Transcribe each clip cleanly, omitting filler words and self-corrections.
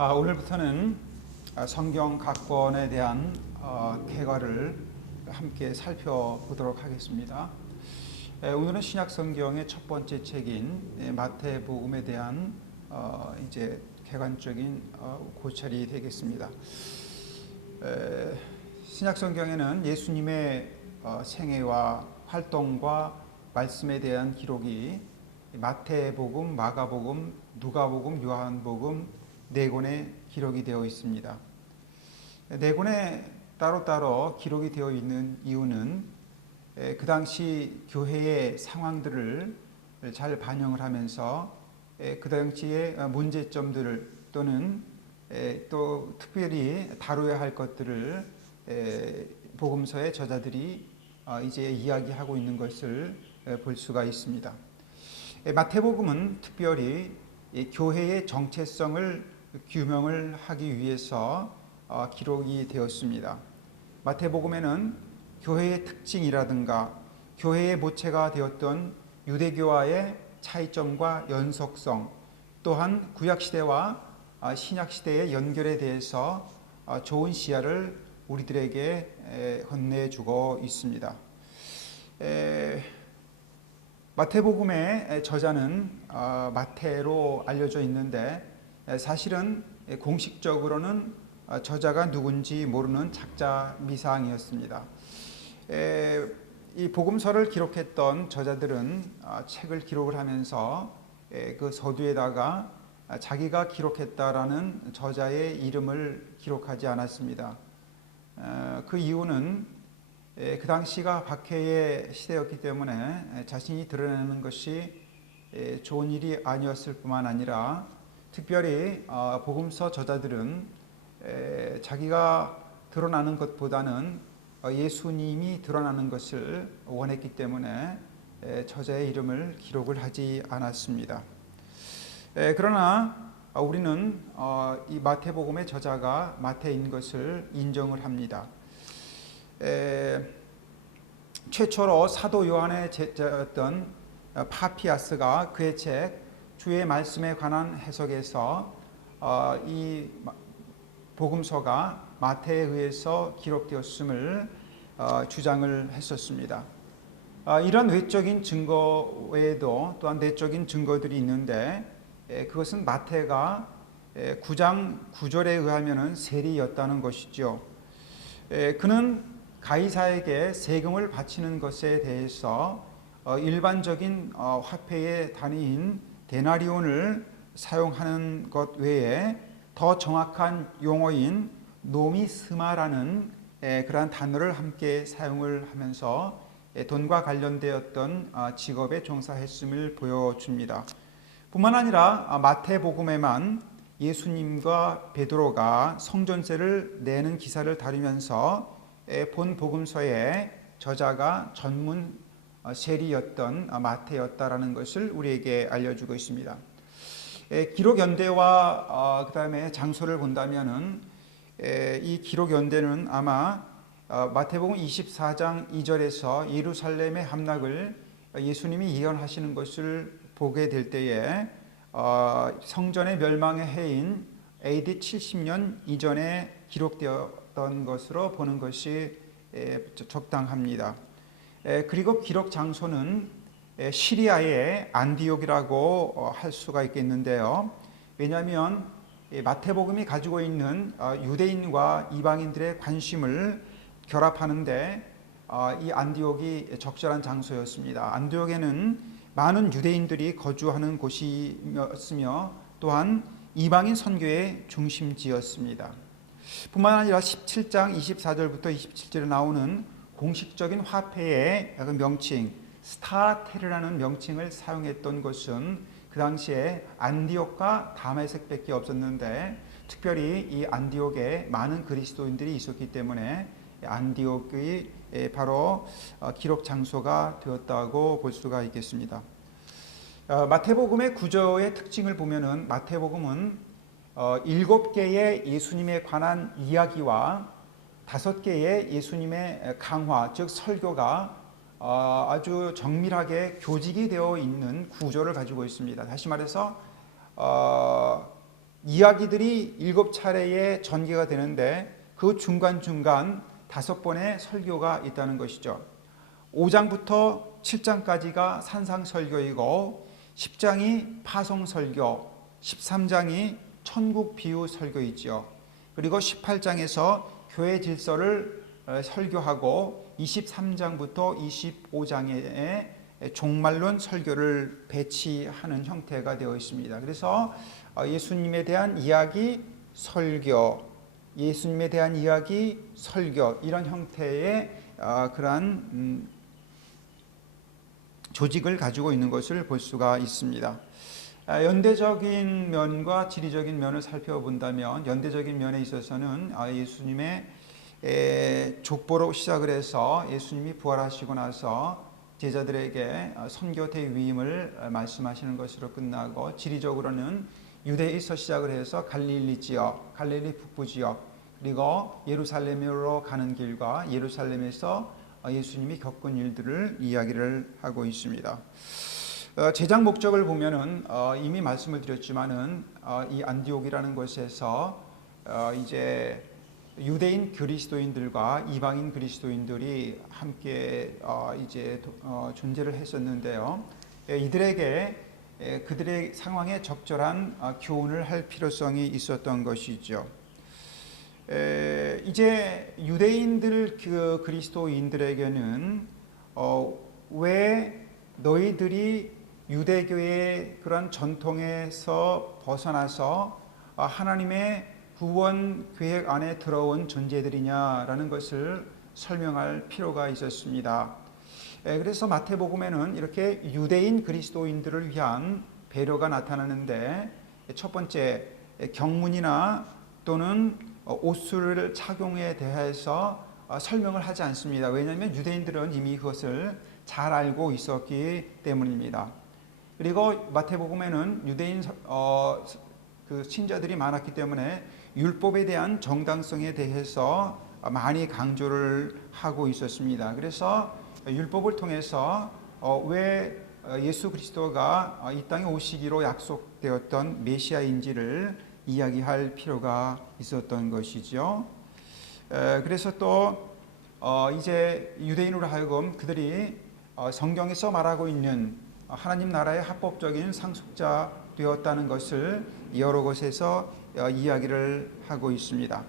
오늘부터는 성경 각 권에 대한 개괄을 함께 살펴보도록 하겠습니다. 오늘은 신약 성경의 첫 번째 책인 마태복음에 대한 이제 개관적인 고찰이 되겠습니다. 신약 성경에는 예수님의 생애와 활동과 말씀에 대한 기록이 마태복음, 마가복음, 누가복음, 요한복음 네 권에 기록이 되어 있습니다. 네 권에 따로따로 기록이 되어 있는 이유는 그 당시 교회의 상황들을 잘 반영을 하면서 그 당시의 문제점들을 또는 또 특별히 다뤄야 할 것들을 복음서의 저자들이 이제 이야기하고 있는 것을 볼 수가 있습니다. 마태복음은 특별히 교회의 정체성을 규명을 하기 위해서 기록이 되었습니다. 마태복음에는 교회의 특징이라든가 교회의 모체가 되었던 유대교와의 차이점과 연속성, 또한 구약시대와 신약시대의 연결에 대해서 좋은 시야를 우리들에게 건네주고 있습니다. 마태복음의 저자는 마태로 알려져 있는데 사실은 공식적으로는 저자가 누군지 모르는 작자 미상이었습니다. 이 복음서를 기록했던 저자들은 책을 기록을 하면서 그 서두에다가 자기가 기록했다라는 저자의 이름을 기록하지 않았습니다. 그 이유는 그 당시가 박해의 시대였기 때문에 자신이 드러내는 것이 좋은 일이 아니었을 뿐만 아니라 특별히 복음서 저자들은 자기가 드러나는 것보다는 예수님이 드러나는 것을 원했기 때문에 저자의 이름을 기록을 하지 않았습니다. 그러나 우리는 이 마태복음의 저자가 마태인 것을 인정을 합니다. 최초로 사도 요한의 제자였던 파피아스가 그의 책 주의 말씀에 관한 해석에서 이 복음서가 마태에 의해서 기록되었음을 주장을 했었습니다. 이런 외적인 증거 외에도 또한 내적인 증거들이 있는데 그것은 마태가 9장 9절에 의하면 세리였다는 것이죠. 그는 가이사에게 세금을 바치는 것에 대해서 일반적인 화폐의 단위인 데나리온을 사용하는 것 외에 더 정확한 용어인 노미스마라는 그러한 단어를 함께 사용을 하면서 돈과 관련되었던 직업에 종사했음을 보여줍니다. 뿐만 아니라 마태복음에만 예수님과 베드로가 성전세를 내는 기사를 다루면서 본 복음서의 저자가 전문 세리였던 마태였다라는 것을 우리에게 알려주고 있습니다. 기록 연대와 그 다음에 장소를 본다면은 이 기록 연대는 아마 마태복음 24장 2절에서 예루살렘의 함락을 예수님이 예언하시는 것을 보게 될 때에 성전의 멸망의 해인 AD 70년 이전에 기록되었던 것으로 보는 것이 적당합니다. 그리고 기록 장소는 시리아의 안디옥이라고 할 수가 있겠는데요. 왜냐하면 마태복음이 가지고 있는 유대인과 이방인들의 관심을 결합하는데 이 안디옥이 적절한 장소였습니다. 안디옥에는 많은 유대인들이 거주하는 곳이었으며 또한 이방인 선교의 중심지였습니다. 뿐만 아니라 17장 24절부터 27절에 나오는 공식적인 화폐의 명칭 스타테르라는 명칭을 사용했던 것은 그 당시에 안디옥과 다메섹밖에 없었는데 특별히 이 안디옥에 많은 그리스도인들이 있었기 때문에 안디옥이 바로 기록 장소가 되었다고 볼 수가 있겠습니다. 마태복음의 구조의 특징을 보면은 마태복음은 7개의 예수님에 관한 이야기와 5개의 예수님의 강화, 즉 설교가 아주 정밀하게 교직이 되어 있는 구조를 가지고 있습니다. 다시 말해서 이야기들이 7차례의 전개가 되는데 그 중간중간 5번의 설교가 있다는 것이죠. 5장부터 7장까지가 산상설교이고 10장이 파송설교, 13장이 천국 비유 설교이죠. 그리고 18장에서 교회 질서를 설교하고 23장부터 25장에 종말론 설교를 배치하는 형태가 되어 있습니다. 그래서 예수님에 대한 이야기, 설교, 예수님에 대한 이야기, 설교 이런 형태의 그러한 조직을 가지고 있는 것을 볼 수가 있습니다. 연대적인 면과 지리적인 면을 살펴본다면 연대적인 면에 있어서는 예수님의 족보로 시작을 해서 예수님이 부활하시고 나서 제자들에게 선교 대위임을 말씀하시는 것으로 끝나고, 지리적으로는 유대에서 시작을 해서 갈릴리 지역, 갈릴리 북부 지역, 그리고 예루살렘으로 가는 길과 예루살렘에서 예수님이 겪은 일들을 이야기를 하고 있습니다. 제작 목적을 보면은 이미 말씀을 드렸지만은 이 안디옥이라는 곳에서 이제 유대인 그리스도인들과 이방인 그리스도인들이 함께 이제 존재를 했었는데요. 이들에게 그들의 상황에 적절한 교훈을 할 필요성이 있었던 것이죠. 이제 유대인들 그 그리스도인들에게는 왜 너희들이 유대교의 그런 전통에서 벗어나서 하나님의 구원 계획 안에 들어온 존재들이냐라는 것을 설명할 필요가 있었습니다. 그래서 마태복음에는 이렇게 유대인 그리스도인들을 위한 배려가 나타나는데, 첫 번째 경문이나 또는 옷수를 착용에 대해서 설명을 하지 않습니다. 왜냐하면 유대인들은 이미 그것을 잘 알고 있었기 때문입니다. 그리고 마태복음에는 유대인 그 신자들이 많았기 때문에 율법에 대한 정당성에 대해서 많이 강조를 하고 있었습니다. 그래서 율법을 통해서 왜 예수 그리스도가 이 땅에 오시기로 약속되었던 메시아인지를 이야기할 필요가 있었던 것이죠. 그래서 또 이제 유대인으로 하여금 그들이 성경에서 말하고 있는 하나님 나라의 합법적인 상속자 되었다는 것을 여러 곳에서 이야기를 하고 있습니다.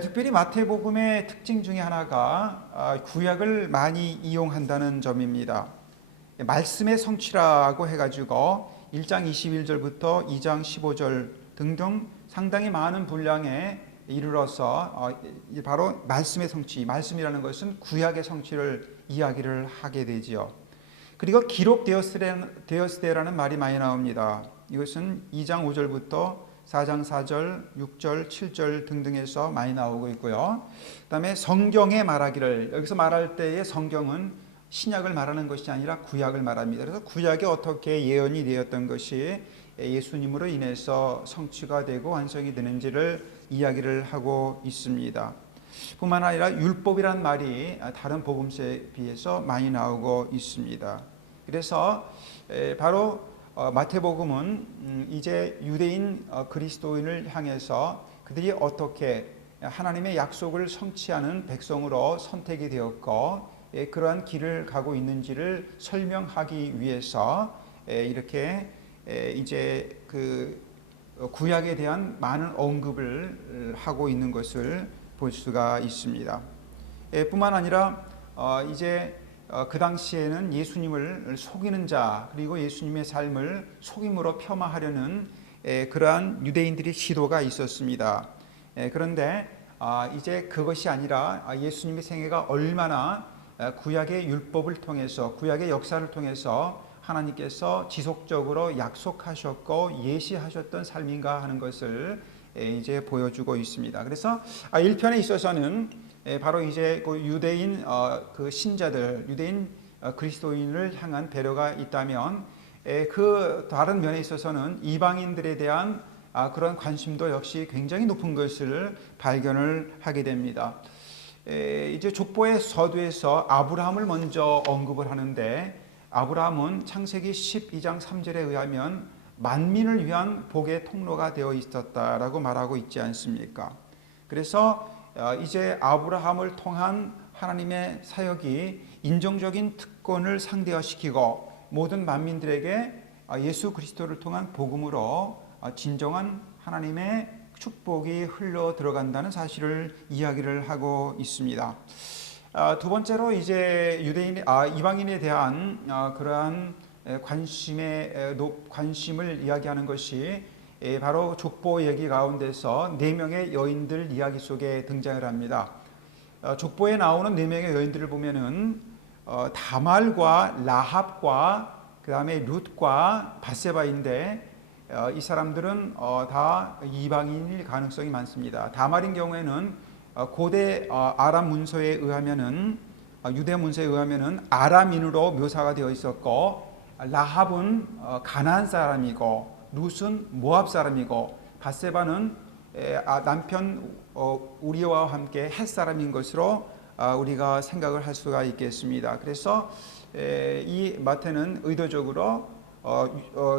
특별히 마태복음의 특징 중에 하나가 구약을 많이 이용한다는 점입니다. 말씀의 성취라고 해가지고 1장 21절부터 2장 15절 등등 상당히 많은 분량에 이르러서 바로 말씀의 성취, 말씀이라는 것은 구약의 성취를 이야기를 하게 되지요. 그리고 기록되었을 때라는 말이 많이 나옵니다. 이것은 2장 5절부터 4장 4절, 6절, 7절 등등에서 많이 나오고 있고요. 그 다음에 성경에 말하기를, 여기서 말할 때의 성경은 신약을 말하는 것이 아니라 구약을 말합니다. 그래서 구약이 어떻게 예언이 되었던 것이 예수님으로 인해서 성취가 되고 완성이 되는지를 이야기를 하고 있습니다. 뿐만 아니라 율법이란 말이 다른 복음서에 비해서 많이 있습니다. 그래서 바로 마태복음은 이제 유대인 그리스도인을 향해서 그들이 어떻게 하나님의 약속을 성취하는 백성으로 선택이 되었고 그러한 길을 가고 있는지를 설명하기 위해서 이렇게 이제 그 구약에 대한 많은 언급을 하고 있는 것을 볼 수가 있습니다. 뿐만 아니라 이제 그 당시에는 예수님을 속이는 자, 그리고 예수님의 삶을 속임으로 폄하하려는 그러한 유대인들의 시도가 있었습니다. 그런데 이제 그것이 아니라 예수님의 생애가 얼마나 구약의 율법을 통해서, 구약의 역사를 통해서 하나님께서 지속적으로 약속하셨고 예시하셨던 삶인가 하는 것을 이제 보여주고 있습니다. 그래서 1편에 있어서는 바로 이제 그 유대인 그 신자들, 유대인 그리스도인을 향한 배려가 있다면, 그 다른 면에 있어서는 이방인들에 대한 그런 관심도 역시 굉장히 높은 것을 발견을 하게 됩니다. 이제 족보의 서두에서 아브라함을 먼저 언급을 하는데, 아브라함은 창세기 12장 3절에 의하면 만민을 위한 복의 통로가 되어 있었다라고 말하고 있지 않습니까? 그래서 이제 아브라함을 통한 하나님의 사역이 인종적인 특권을 상대화시키고 모든 만민들에게 예수 그리스도를 통한 복음으로 진정한 하나님의 축복이 흘러 들어간다는 사실을 이야기를 하고 있습니다. 두 번째로 이제 이방인에 대한 그러한 관심을 이야기하는 것이 바로 족보 얘기 가운데서 4명의 여인들 이야기 속에 등장을 합니다. 족보에 나오는 4명의 여인들을 보면은 다말과 라합과 그 다음에 룻과 바세바인데 이 사람들은 다 이방인일 가능성이 많습니다. 다말인 경우에는 고대 아람 문서에 의하면은 유대 문서에 의하면은 아람인으로 묘사가 되어 있었고, 라합은 가나안 사람이고 룻은 모압 사람이고 바세바는 남편 우리와 함께 헷 사람인 것으로 우리가 생각을 할 수가 있겠습니다. 그래서 이 마태는 의도적으로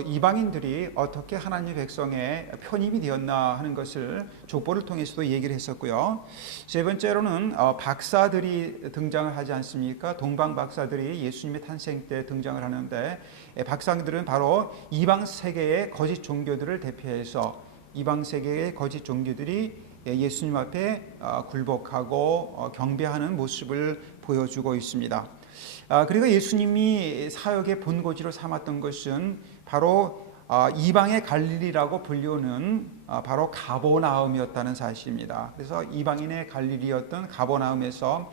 이방인들이 어떻게 하나님의 백성의 편입이 되었나 하는 것을 족보를 통해서도 얘기를 했었고요. 세 번째로는 박사들이 등장을 하지 않습니까? 동방 박사들이 예수님의 탄생 때 등장을 하는데, 박사들은 바로 이방 세계의 거짓 종교들을 대표해서 이방 세계의 거짓 종교들이 예수님 앞에 굴복하고 경배하는 모습을 보여주고 있습니다. 그리고 예수님이 사역의 본고지로 삼았던 것은 바로 이방의 갈릴리라고 불리우는 바로 가버나움이었다는 사실입니다. 그래서 이방인의 갈릴리였던 가버나움에서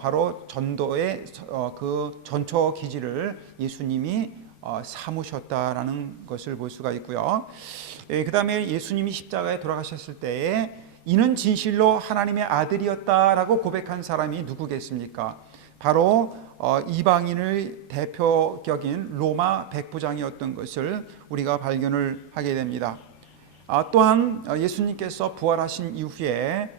바로 전도의 그 전초 기지를 예수님이 삼으셨다라는 것을 볼 수가 있고요. 그 다음에 예수님이 십자가에 돌아가셨을 때에 이는 진실로 하나님의 아들이었다라고 고백한 사람이 누구겠습니까? 바로 이방인의 대표격인 로마 백부장이었던 것을 우리가 발견을 하게 됩니다. 또한 예수님께서 부활하신 이후에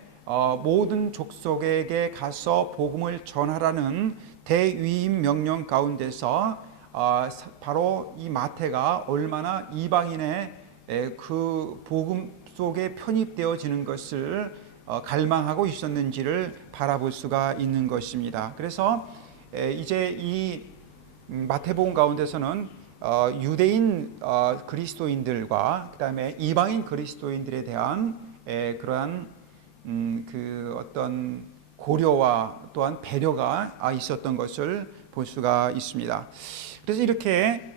모든 족속에게 가서 복음을 전하라는 대위임 명령 가운데서 바로 이 마태가 얼마나 이방인의 그 복음 속에 편입되어지는 것을 갈망하고 있었는지를 바라볼 수가 있는 것입니다. 그래서 이제 이 마태복음 가운데서는 유대인 그리스도인들과 그 다음에 이방인 그리스도인들에 대한 그러한 그 어떤 고려와 또한 배려가 있었던 것을 볼 수가 있습니다. 그래서 이렇게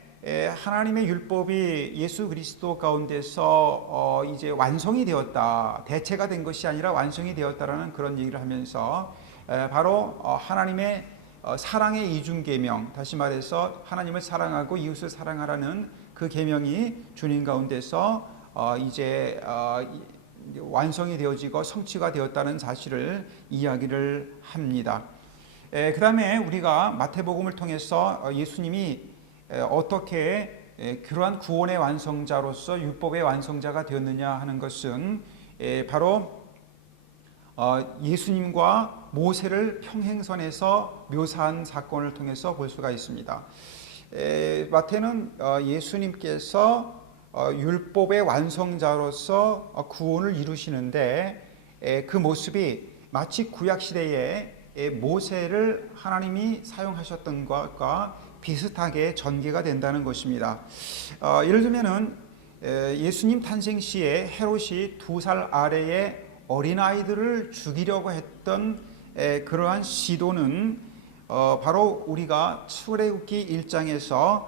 하나님의 율법이 예수 그리스도 가운데서 이제 완성이 되었다, 대체가 된 것이 아니라 완성이 되었다라는 그런 얘기를 하면서 바로 하나님의 사랑의 이중계명, 다시 말해서 하나님을 사랑하고 이웃을 사랑하라는 그 계명이 주님 가운데서 이제 완성이 되어지고 성취가 되었다는 사실을 이야기를 합니다. 그 다음에 우리가 마태복음을 통해서 예수님이 어떻게 그러한 구원의 완성자로서 율법의 완성자가 되었느냐 하는 것은 바로 예수님과 모세를 평행선에서 묘사한 사건을 통해서 볼 수가 있습니다. 마태는 예수님께서 율법의 완성자로서 구원을 이루시는데 그 모습이 마치 구약시대에 모세를 하나님이 사용하셨던 것과 비슷하게 전개가 된다는 것입니다. 예를 들면은 예수님 탄생 시에 헤롯이 2살 아래의 어린아이들을 죽이려고 했던 그러한 시도는 바로 우리가 출애굽기 1장에서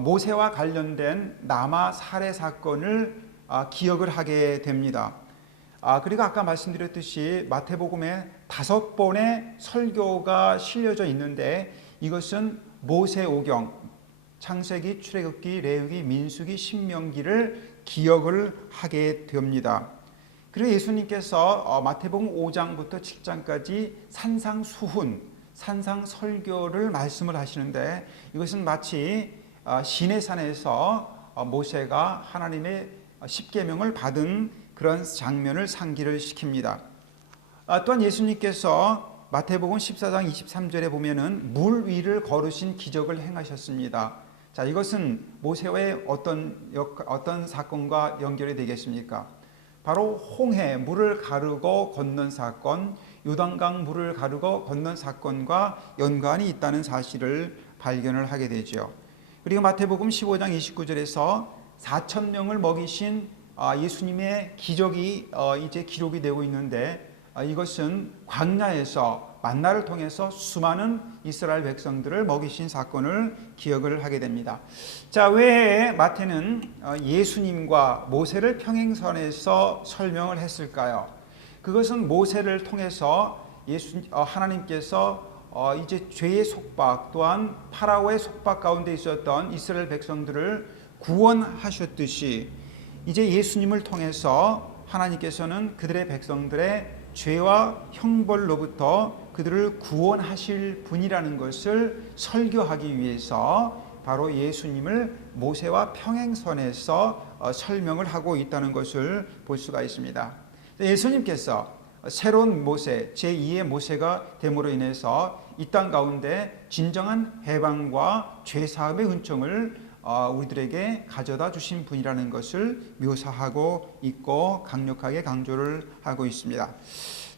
모세와 관련된 남아 살해 사건을 기억을 하게 됩니다. 그리고 아까 말씀드렸듯이 마태복음에 5번의 설교가 실려져 있는데 이것은 모세오경, 창세기, 출애굽기, 레위기, 민수기, 신명기를 기억을 하게 됩니다. 그리고 예수님께서 마태복음 5장부터 7장까지 산상수훈, 산상설교를 말씀을 하시는데 이것은 마치 시내산에서 모세가 하나님의 십계명을 받은 그런 장면을 상기를 시킵니다. 또한 예수님께서 마태복음 14장 23절에 보면은 물 위를 걸으신 기적을 행하셨습니다. 자, 이것은 모세의 어떤 사건과 연결이 되겠습니까? 바로 홍해 물을 가르고 건넌 사건, 요단강 물을 가르고 건넌 사건과 연관이 있다는 사실을 발견을 하게 되죠. 그리고 마태복음 15장 29절에서 4천 명을 먹이신 예수님의 기적이 이제 기록이 되고 있는데, 이것은 광야에서 만나를 통해서 수많은 이스라엘 백성들을 먹이신 사건을 기억을 하게 됩니다. 자, 왜 마태는 예수님과 모세를 평행선에서 설명을 했을까요? 그것은 모세를 통해서 하나님께서 이제 죄의 속박, 또한 파라오의 속박 가운데 있었던 이스라엘 백성들을 구원하셨듯이 이제 예수님을 통해서 하나님께서는 그들의 백성들의 죄와 형벌로부터 그들을 구원하실 분이라는 것을 설교하기 위해서 바로 예수님을 모세와 평행선에서 설명을 하고 있다는 것을 볼 수가 있습니다. 예수님께서 새로운 모세, 제2의 모세가 됨으로 인해서 이 땅 가운데 진정한 해방과 죄사함의 은총을 우리들에게 가져다 주신 분이라는 것을 묘사하고 있고 강력하게 강조를 하고 있습니다.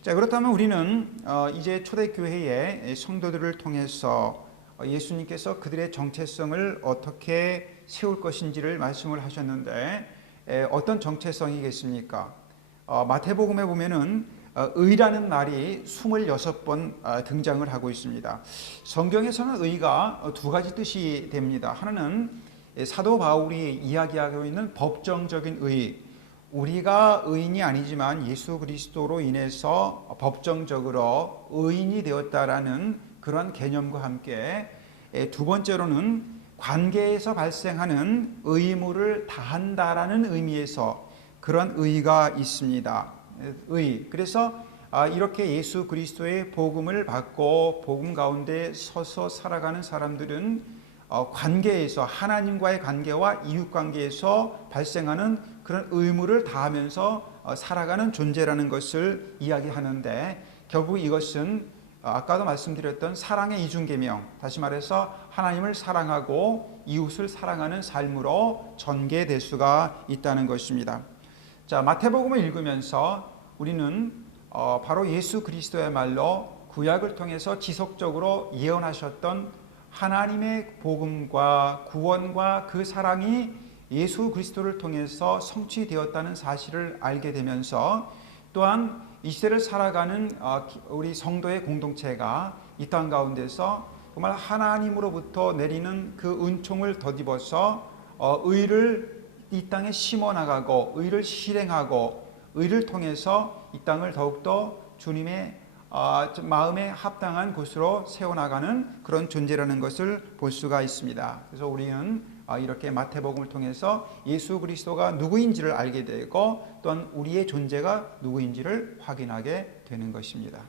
자, 그렇다면 우리는 이제 초대교회의 성도들을 통해서 예수님께서 그들의 정체성을 어떻게 세울 것인지를 말씀을 하셨는데, 어떤 정체성이겠습니까? 마태복음에 보면은 의라는 말이 26번 등장을 하고 있습니다. 성경에서는 의가 두 가지 뜻이 됩니다. 하나는 사도 바울이 이야기하고 있는 법정적인 의, 우리가 의인이 아니지만 예수 그리스도로 인해서 법정적으로 의인이 되었다라는 그런 개념과 함께, 두 번째로는 관계에서 발생하는 의무를 다한다라는 의미에서 그런 의가 있습니다. 의. 그래서 이렇게 예수 그리스도의 복음을 받고 복음 가운데 서서 살아가는 사람들은 관계에서, 하나님과의 관계와 이웃 관계에서 발생하는 그런 의무를 다하면서 살아가는 존재라는 것을 이야기하는데, 결국 이것은 아까도 말씀드렸던 사랑의 이중계명, 다시 말해서 하나님을 사랑하고 이웃을 사랑하는 삶으로 전개될 수가 있다는 것입니다. 자, 마태복음을 읽으면서 우리는 바로 예수 그리스도야말로 구약을 통해서 지속적으로 예언하셨던 하나님의 복음과 구원과 그 사랑이 예수 그리스도를 통해서 성취되었다는 사실을 알게 되면서, 또한 이 시대를 살아가는 우리 성도의 공동체가 이 땅 가운데서 정말 하나님으로부터 내리는 그 은총을 덧입어서 의를 이 땅에 심어나가고 의를 실행하고 의를 통해서 이 땅을 더욱더 주님의 마음에 합당한 곳으로 세워나가는 그런 존재라는 것을 볼 수가 있습니다. 그래서 우리는 이렇게 마태복음을 통해서 예수 그리스도가 누구인지를 알게 되고, 또한 우리의 존재가 누구인지를 확인하게 되는 것입니다.